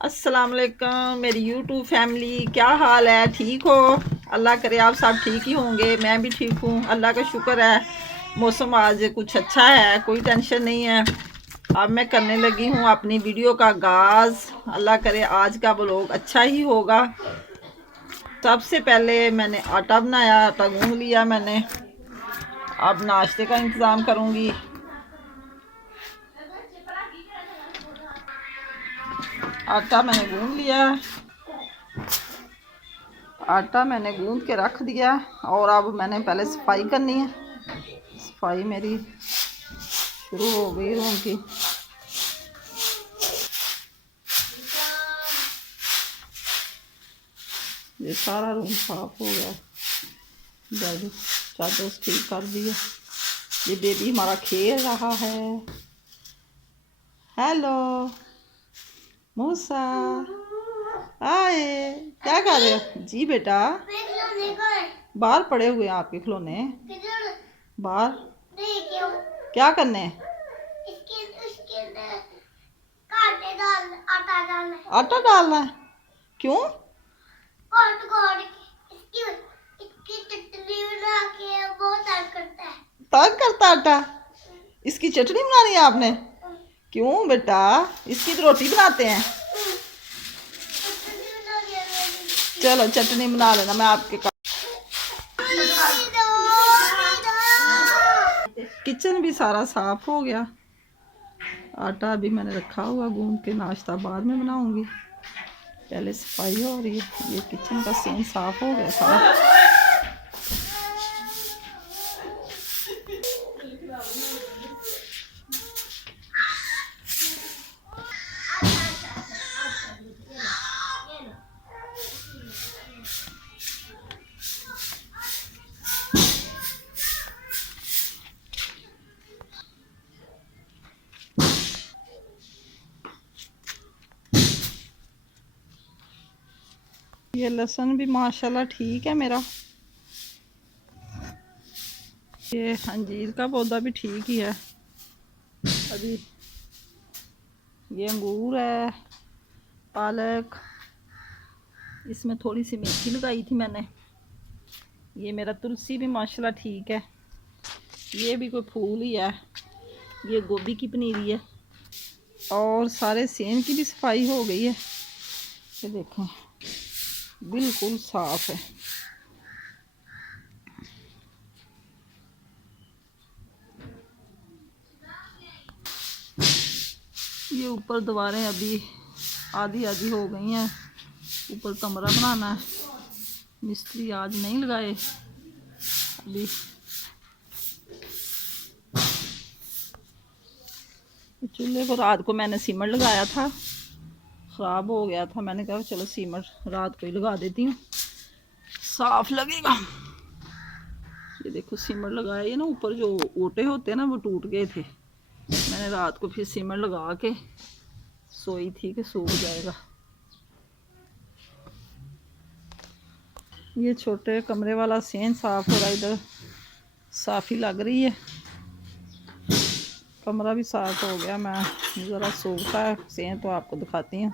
अस्सलाम वालेकुम मेरी यूट्यूब फैमिली, क्या हाल है? ठीक हो? अल्लाह करे आप सब ठीक ही होंगे। मैं भी ठीक हूँ, अल्लाह का शुक्र है। मौसम आज कुछ अच्छा है, कोई टेंशन नहीं है। अब मैं करने लगी हूँ अपनी वीडियो का आगाज़। अल्लाह करे आज का व्लॉग अच्छा ही होगा। सबसे पहले मैंने आटा बनाया, आटा गूंद लिया मैंने। अब नाश्ते का इंतज़ाम करूँगी। आटा मैंने गूंद लिया, आटा मैंने गूंद के रख दिया। और अब मैंने पहले सफाई करनी है। सफाई मेरी शुरू हो गई रूम की। ये सारा रूम साफ हो गया, बेड चादर ठीक कर दिया। ये बेबी हमारा खेल रहा है। हेलो मूसा, आए, क्या कर रहे हो जी बेटा? बाहर पड़े हुए हैं आपके खिलौने बाहर। क्या करने? आटा डालना है? क्यों? तंग करता आटा? इसकी चटनी बनानी है आपने? क्यों बेटा, इसकी तो रोटी बनाते हैं। चलो चटनी बना लेना, मैं आपके किचन भी सारा साफ हो गया। आटा भी मैंने रखा हुआ गूंद के, नाश्ता बाद में बनाऊंगी। पहले सफाई हो रही है। ये किचन का सीन साफ हो गया सारा। ये लहसुन भी माशाल्लाह ठीक है मेरा। ये अंजीर का पौधा भी ठीक ही है अभी। ये अंगूर है, पालक, इसमें थोड़ी सी मेथी लगाई थी मैंने। ये मेरा तुलसी भी माशाल्लाह ठीक है। ये भी कोई फूल ही है। ये गोभी की पनीरी है। और सारे सेन की भी सफाई हो गई है। ये देखें बिल्कुल साफ है। ये ऊपर दीवारें अभी आधी आधी हो गई हैं। ऊपर कमरा बनाना है, मिस्त्री आज नहीं लगाए अभी। चूल्हे को रात को मैंने सीमेंट लगाया था, ख़राब हो गया था। मैंने कहा चलो सीमेंट रात को ही लगा देती हूँ, साफ लगेगा। ये देखो सीमेंट लगाया। ये ना ऊपर जो ओटे होते हैं ना वो टूट गए थे। मैंने रात को फिर सीमेंट लगा के सोई थी कि सूख जाएगा। ये छोटे कमरे वाला सेन साफ हो रहा, इधर साफ़ी लग रही है। कमरा भी साफ हो गया। मैं ज़रा सूखता है सेन तो आपको दिखाती हूँ।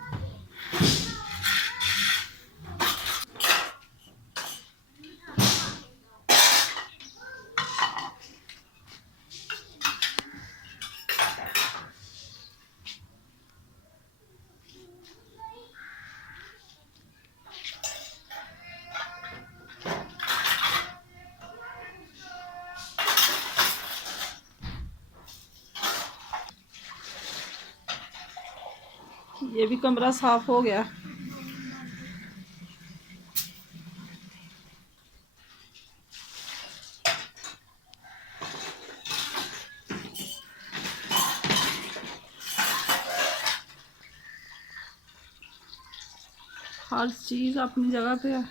ये भी कमरा साफ हो गया। हर चीज़ अपनी जगह पे है।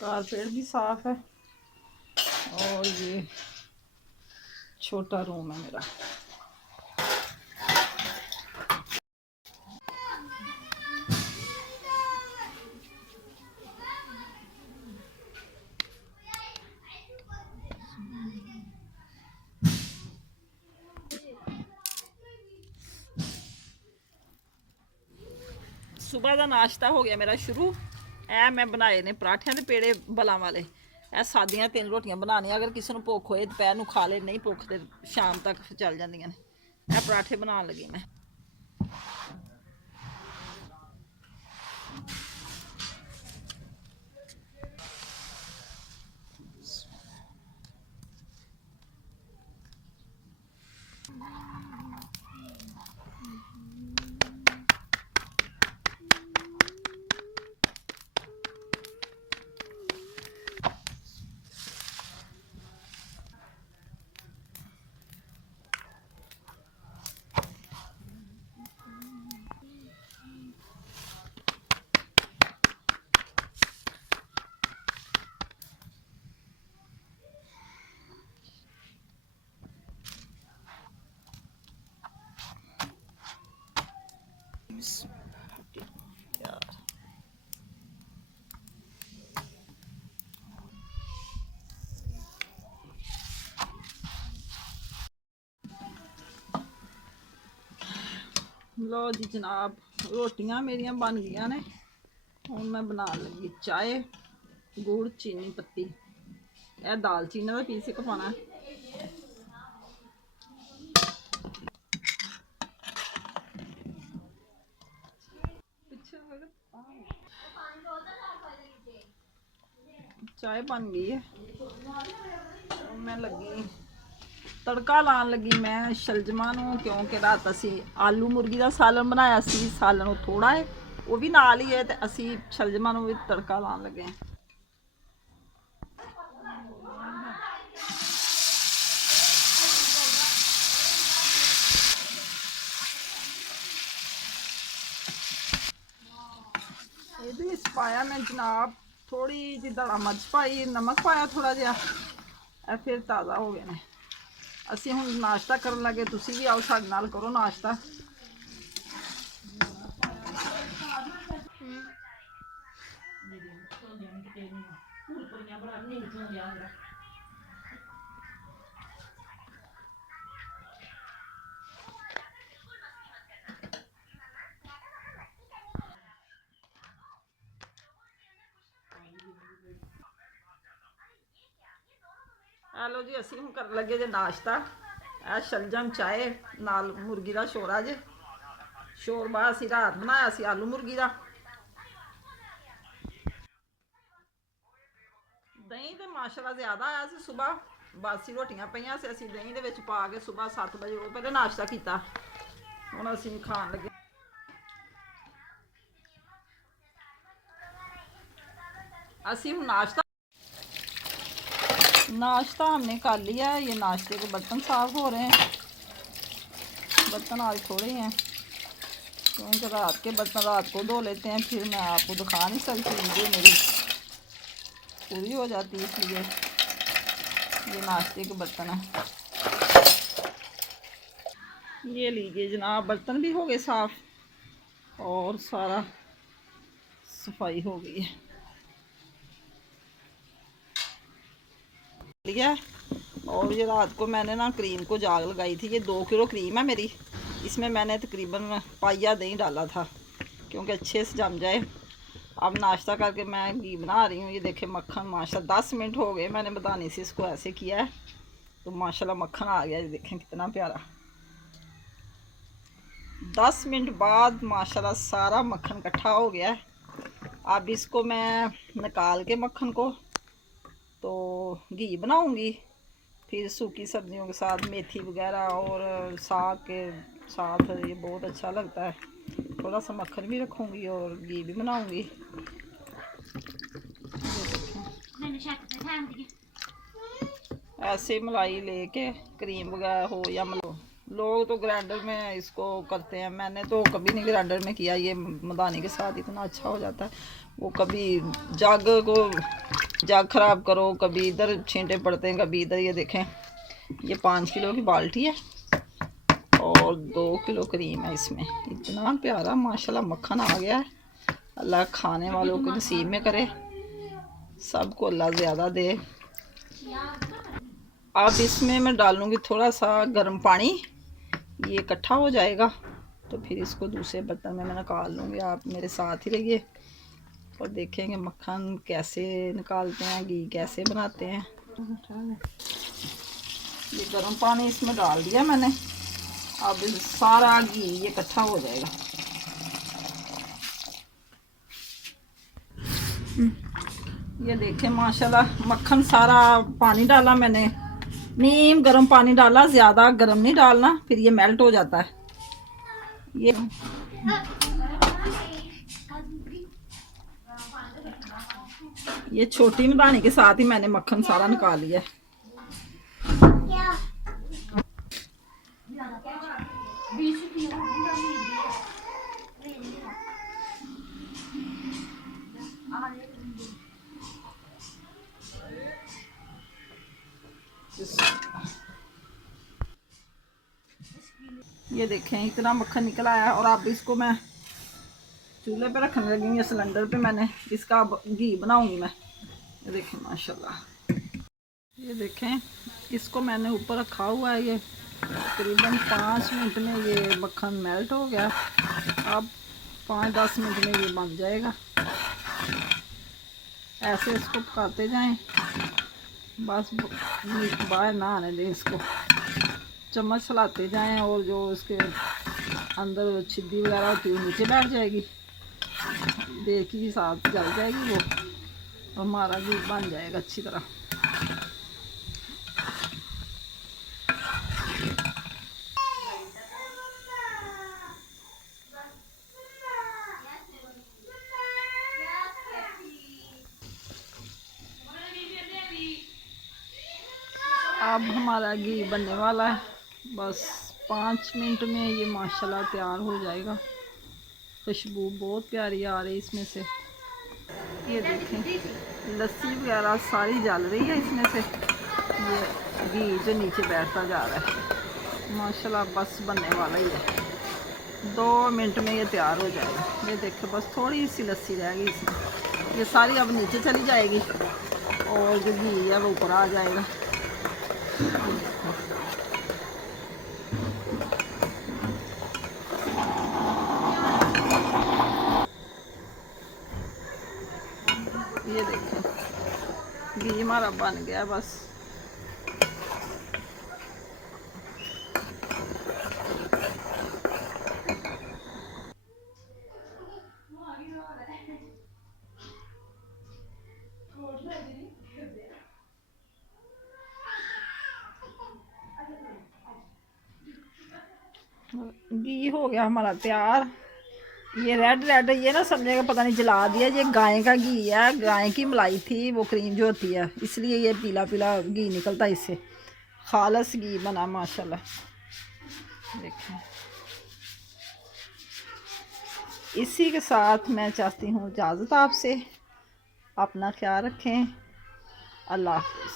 कारपेट भी साफ है। और ये छोटा रूम है मेरा। ਸੁਬਾਹ ਦਾ ਨਾਸ਼ਤਾ ਹੋ ਗਿਆ ਮੇਰਾ ਸ਼ੁਰੂ। ਇਹ ਮੈਂ ਬਣਾਏ ਨੇ ਪਰਾਠਿਆਂ ਦੇ ਪੇੜੇ ਬਲਾਂ ਵਾਲੇ। ਇਹ ਸਾਦੀਆਂ 3 ਰੋਟੀਆਂ ਬਣਾਉਣੀਆਂ, ਅਗਰ ਕਿਸੇ ਨੂੰ ਭੁੱਖ ਹੋਏ ਦੁਪਹਿਰ ਨੂੰ ਖਾ ਲੇ, ਨਹੀਂ ਭੁੱਖ ਤੇ ਸ਼ਾਮ ਤੱਕ ਚੱਲ ਜਾਂਦੀਆਂ ਨੇ। ਇਹ ਪਰਾਠੇ ਬਣਾਉਣ ਲੱਗੀ ਮੈਂ। लो जी जनाब, रोटियां मेरियां बन गई ने। हुण मैं बना लगी चाय, गुड़, चीनी पत्ती। यह दालचीनी का पीस एक पाना। चाय बन गई है। मैं लगी तड़का लान लगी मैं शलजमा नूं, क्योंकि रात असी आलू मुर्गी का सालन बनाया सी। सालन थोड़ा है, वो भी नाल ही है, तो असी शलजमा नूं भी तड़का लान लगे हैं। ਇਹਦੇ ਵਿੱਚ ਪਾਇਆ मैं जनाब थोड़ी जी दाड़ा मिर्च पाई, नमक पाया थोड़ा जिहा, फिर ताज़ा हो गए ने। ਅਸੀਂ ਹੁਣ ਨਾਸ਼ਤਾ ਕਰਨ ਲੱਗੇ, ਤੁਸੀਂ ਵੀ ਆਓ ਸਾਡੇ ਨਾਲ ਕਰੋ ਨਾਸ਼ਤਾ। लो जी, असी हूँ कर लगे जे नाश्ता। ਇਹ शलजम चाय नाल मुर्गी का शोरा जे। शोरबा असी रात बनाया सी आलू मुर्गी का। दही तो माशाल्लाह ज़्यादा आया सी। सुबह बासी रोटियां पईयां सी, असी दही दे विच पा के सुबह 7 बजे वो पहले नाश्ता किया। हुण असी खाण लगे। असी हूँ नाश्ता हमने कर लिया। ये नाश्ते के बर्तन साफ़ हो रहे हैं। बर्तन आज थोड़े हैं, क्योंकि रात के बर्तन रात को धो लेते हैं, फिर मैं आपको दिखा नहीं सकती, वीडियो मेरी पूरी हो जाती है, इसलिए ये नाश्ते के बर्तन हैं। ये लीजिए जनाब, बर्तन भी हो गए साफ़ और सारा सफाई हो गई है। लिया। और ये रात को मैंने ना क्रीम को जाग लगाई थी। ये 2 किलो क्रीम है मेरी। इसमें मैंने तकरीबन पाइया दही डाला था, क्योंकि अच्छे से जम जाए। अब नाश्ता करके मैं घी बना रही हूँ। ये देखे मक्खन माशाल्लाह 10 मिनट हो गए मैंने बताने से इसको ऐसे किया है, तो माशाल्लाह मक्खन आ गया। ये देखें कितना प्यारा। 10 मिनट बाद माशाल्लाह सारा मक्खन इकट्ठा हो गया है। अब इसको मैं निकाल के मक्खन को तो घी बनाऊंगी, फिर सूखी सब्जियों के साथ मेथी वगैरह और साग के साथ ये बहुत अच्छा लगता है। थोड़ा सा मक्खन भी रखूंगी और घी भी बनाऊंगी। ऐसे मलाई लेके क्रीम वगैरह हो या लोग तो ग्राइंडर में इसको करते हैं, मैंने तो कभी नहीं ग्राइंडर में किया। ये मदानी के साथ इतना अच्छा हो जाता है। वो कभी जग ख़राब करो, कभी इधर छींटे पड़ते हैं, कभी इधर। ये देखें, ये 5 किलो की बाल्टी है और 2 किलो क्रीम है इसमें। इतना प्यारा माशाल्लाह मक्खन आ गया है। अल्लाह खाने वालों को नसीब में करे, सबको अल्लाह ज़्यादा दे। अब इसमें मैं डालूँगी थोड़ा सा गर्म पानी, ये इकट्ठा हो जाएगा तो फिर इसको दूसरे बर्तन में मैं निकाल लूँगी। आप मेरे साथ ही रहिए और देखेंगे मक्खन कैसे निकालते हैं, घी कैसे बनाते हैं। ये गर्म पानी इसमें डाल दिया मैंने। अब सारा घी ये इकट्ठा हो जाएगा। ये देखें माशाल्लाह मक्खन सारा पानी डाला मैंने, नीम गर्म पानी डाला, ज़्यादा गर्म नहीं डालना, फिर ये मेल्ट हो जाता है। ये छोटी मदानी के साथ ही मैंने मक्खन सारा निकाल लिया। ये देखें इतना मक्खन निकल आया। और अब इसको मैं चूल्हे पे रखने लगी हूँ। सिलेंडर पे मैंने इसका घी बनाऊंगी मैं। ये देखें माशाल्लाह। ये देखें इसको मैंने ऊपर रखा हुआ है। ये तकरीबन 5 मिनट में ये मक्खन मेल्ट हो गया। अब 5-10 मिनट में ये बन जाएगा। ऐसे इसको पकाते जाएं, बस बाहर ना आने दें इसको। चम्मच चलाते जाएं और जो उसके अंदर छिद्दी वगैरह होती है नीचे बैठ जाएगी, देर के साथ जल जाएगी वो, और हमारा घी बन जाएगा अच्छी तरह। अब हमारा घी बनने वाला है। बस 5 मिनट में ये माशाल्लाह तैयार हो जाएगा। खुशबू बहुत प्यारी आ रही है इसमें से। ये देखें लस्सी वगैरह सारी जल रही है इसमें से। ये घी जो नीचे बैठता जा रहा है माशाल्लाह। बस बनने वाला ही है, 2 मिनट में ये तैयार हो जाएगा। ये देखें बस थोड़ी सी लस्सी रहेगी इसमें। ये सारी अब नीचे चली जाएगी और जो घी है वो ऊपर आ जाएगा। ये देखें घी हमारा बन गया बस। घी हो गया हमारा तैयार। ये रेड रेड ये ना समझेगा पता नहीं जला दिया। ये गाय का घी है, गाय की मलाई थी, वो क्रीम जो होती है, इसलिए ये पीला पीला घी निकलता है इससे। खालस घी बना माशाल्लाह। देखें इसी के साथ मैं चाहती हूँ इजाज़त आपसे। अपना ख्याल रखें। अल्लाह हाफ़िज़।